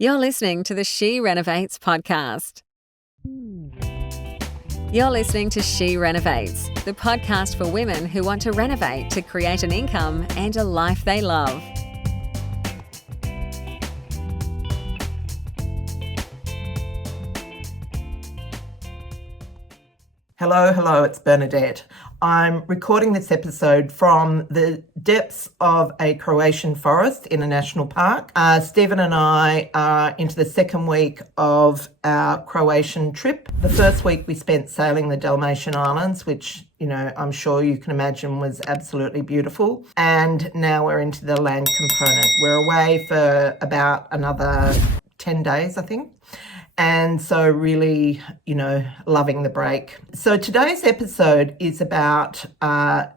You're listening to the She Renovates podcast. You're listening to She Renovates, the podcast for women who want to renovate to create an income and a life they love. Hello, it's Bernadette. I'm recording this episode from the depths of a Croatian forest in a national park. Stephen and I are into the second week of our Croatian trip. The first week we spent sailing the Dalmatian Islands, which, I'm sure you can imagine was absolutely beautiful. And now we're into the land component. We're away for about another 10 days, I think. And so really, loving the break. So today's episode is about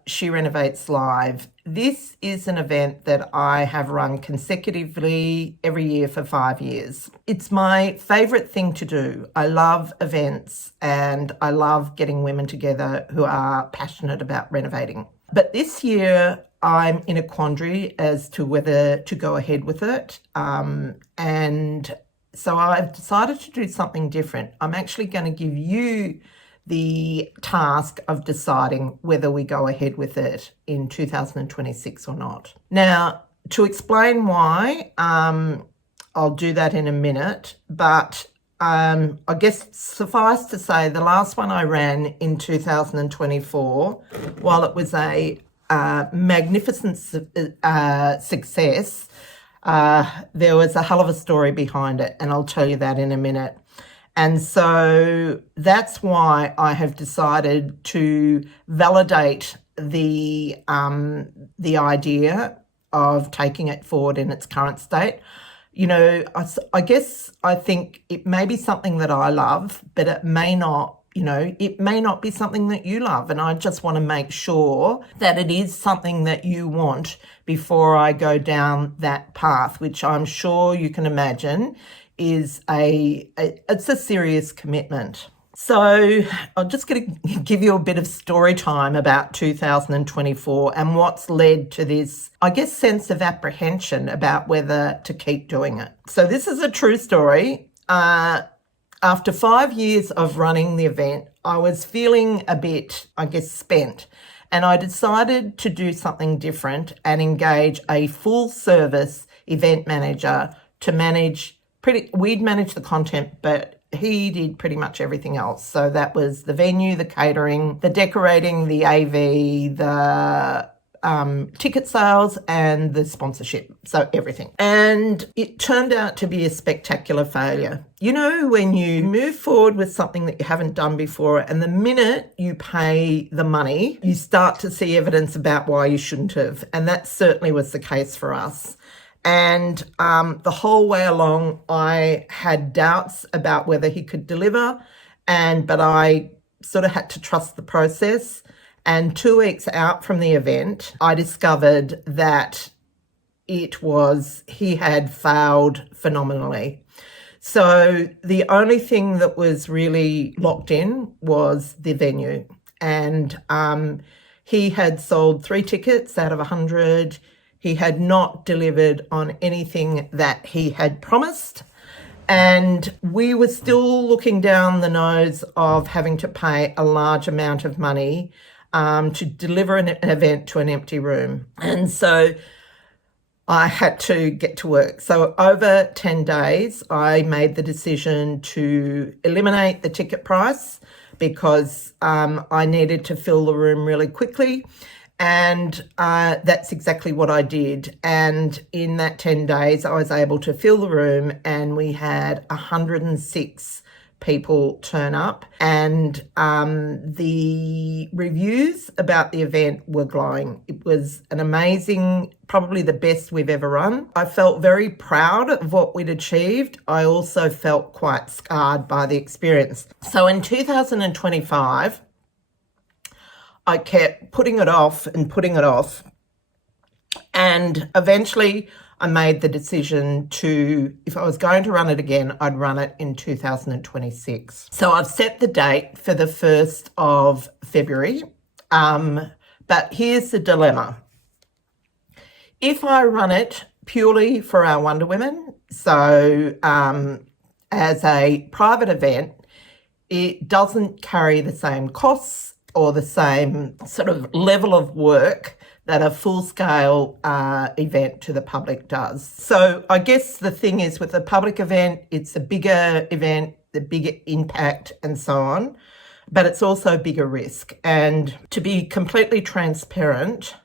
She Renovates Live. This is an event that I have run consecutively every year for 5 years. It's my favourite thing to do. I love events and I love getting women together who are passionate about renovating. But this year I'm in a quandary as to whether to go ahead with it. So I've decided to do something different. I'm actually going to give you the task of deciding whether we go ahead with it in 2026 or not. Now, to explain why, I'll do that in a minute, but I guess suffice to say the last one I ran in 2024, while it was a magnificent success, there was a hell of a story behind it, and I'll tell you that in a minute. And so that's why I have decided to validate the idea of taking it forward in its current state. I think it may be something that I love, but it may not. It may not be something that you love, and I just want to make sure that it is something that you want before I go down that path, which I'm sure you can imagine is it's a serious commitment. So I'm just going to give you a bit of story time about 2024 and what's led to this, sense of apprehension about whether to keep doing it. So this is a true story. After 5 years of running the event, I was feeling a bit, spent, and I decided to do something different and engage a full-service event manager to we'd manage the content, but he did pretty much everything else. So that was the venue, the catering, the decorating, the AV, the ticket sales and the sponsorship, so everything. And it turned out to be a spectacular failure. When you move forward with something that you haven't done before, and the minute you pay the money, you start to see evidence about why you shouldn't have. And that certainly was the case for us. And the whole way along, I had doubts about whether he could deliver, but I sort of had to trust the process. And 2 weeks out from the event, I discovered that he had failed phenomenally. So the only thing that was really locked in was the venue. And he had sold 3 tickets out of 100. He had not delivered on anything that he had promised. And we were still looking down the nose of having to pay a large amount of money to deliver an event to an empty room. And so I had to get to work. So over 10 days, I made the decision to eliminate the ticket price because I needed to fill the room really quickly. And that's exactly what I did. And in that 10 days, I was able to fill the room, and we had 106 people turn up, and the reviews about the event were glowing. It was an amazing, probably the best we've ever run. I felt very proud of what we'd achieved. I also felt quite scarred by the experience. So in 2025, I kept putting it off, and eventually I made the decision to, if I was going to run it again, I'd run it in 2026. So I've set the date for the 1st of February. But here's the dilemma. If I run it purely for our Wonder Women, So as a private event, it doesn't carry the same costs or the same sort of level of work that a full-scale event to the public does. So I guess the thing is with a public event, it's a bigger event, the bigger impact and so on, but it's also a bigger risk. And to be completely transparent,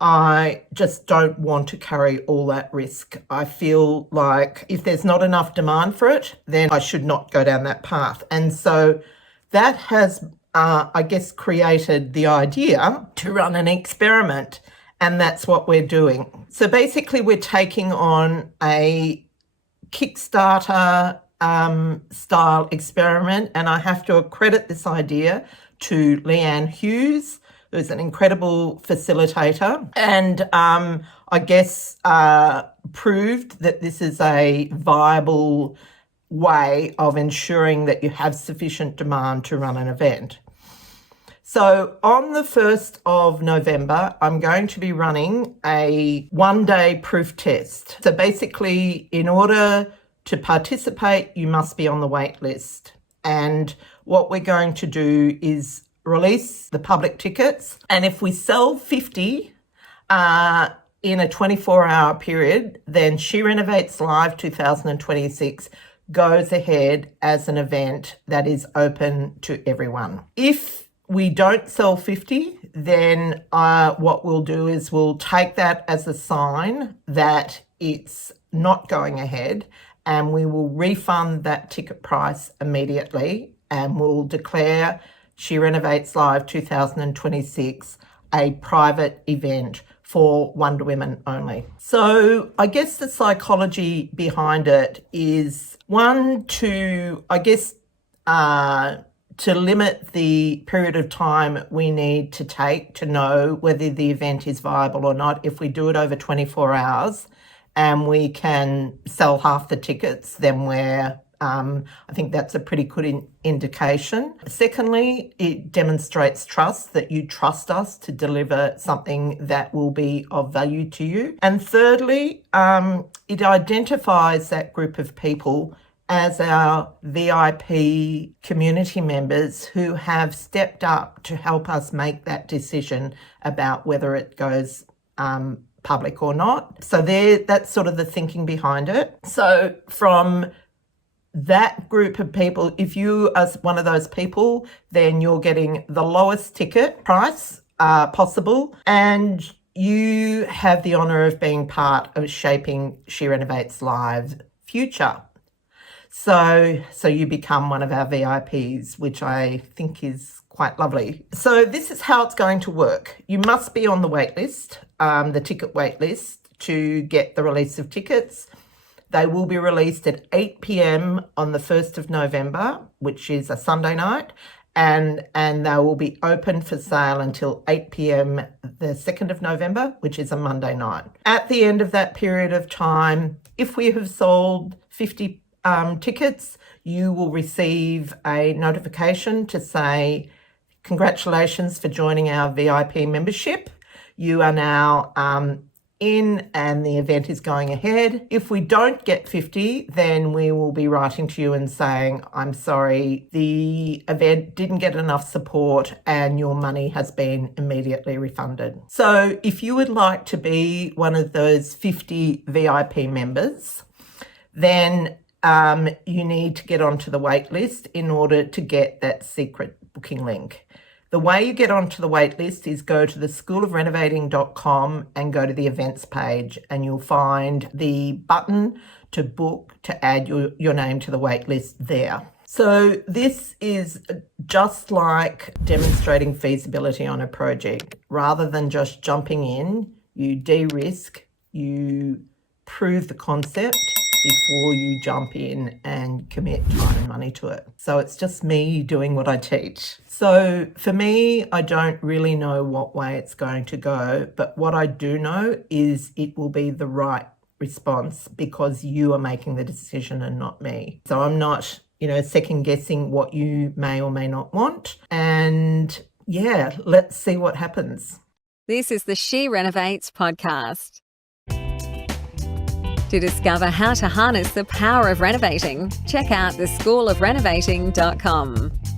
I just don't want to carry all that risk. I feel like if there's not enough demand for it, then I should not go down that path. And so that has, I guess, created the idea to run an experiment. And that's what we're doing. So basically, we're taking on a Kickstarter style experiment. And I have to accredit this idea to Leanne Hughes, who's an incredible facilitator, and I guess proved that this is a viable way of ensuring that you have sufficient demand to run an event. So on the 1st of November, I'm going to be running a one-day proof test. So basically, in order to participate, you must be on the wait list. And what we're going to do is release the public tickets, and if we sell 50 in a 24-hour period, then She Renovates Live 2026 goes ahead as an event that is open to everyone. If we don't sell 50, then what we'll do is we'll take that as a sign that it's not going ahead, and we will refund that ticket price immediately, and we'll declare She Renovates Live 2026 a private event for Wonder Women only. So I guess the psychology behind it is one, to limit the period of time we need to take to know whether the event is viable or not. If we do it over 24 hours and we can sell half the tickets, then I think that's a pretty good indication. Secondly, it demonstrates trust, that you trust us to deliver something that will be of value to you. And thirdly, it identifies that group of people as our VIP community members who have stepped up to help us make that decision about whether it goes public or not. So that's sort of the thinking behind it. So from that group of people, if you are one of those people, then you're getting the lowest ticket price possible, and you have the honour of being part of shaping She Renovates Live future. So you become one of our VIPs, which I think is quite lovely. So this is how it's going to work. You must be on the wait list, the ticket wait list, to get the release of tickets. They will be released at 8 p.m. on the 1st of November, which is a Sunday night, and they will be open for sale until 8 p.m. the 2nd of November, which is a Monday night. At the end of that period of time, if we have sold 50 tickets, you will receive a notification to say, congratulations for joining our VIP membership. You are now in, and the event is going ahead. If we don't get 50, then we will be writing to you and saying, I'm sorry, the event didn't get enough support and your money has been immediately refunded. So if you would like to be one of those 50 VIP members, then you need to get onto the wait list in order to get that secret booking link. The way you get onto the wait list is go to the schoolofrenovating.com and go to the events page, and you'll find the button to book to add your name to the wait list there. So this is just like demonstrating feasibility on a project. Rather than just jumping in, you de-risk, you prove the concept before you jump in and commit time and money to it. So it's just me doing what I teach. So for me, I don't really know what way it's going to go, but what I do know is it will be the right response because you are making the decision and not me. So I'm not, second guessing what you may or may not want. And yeah, let's see what happens. This is the She Renovates podcast. To discover how to harness the power of renovating, check out theschoolofrenovating.com.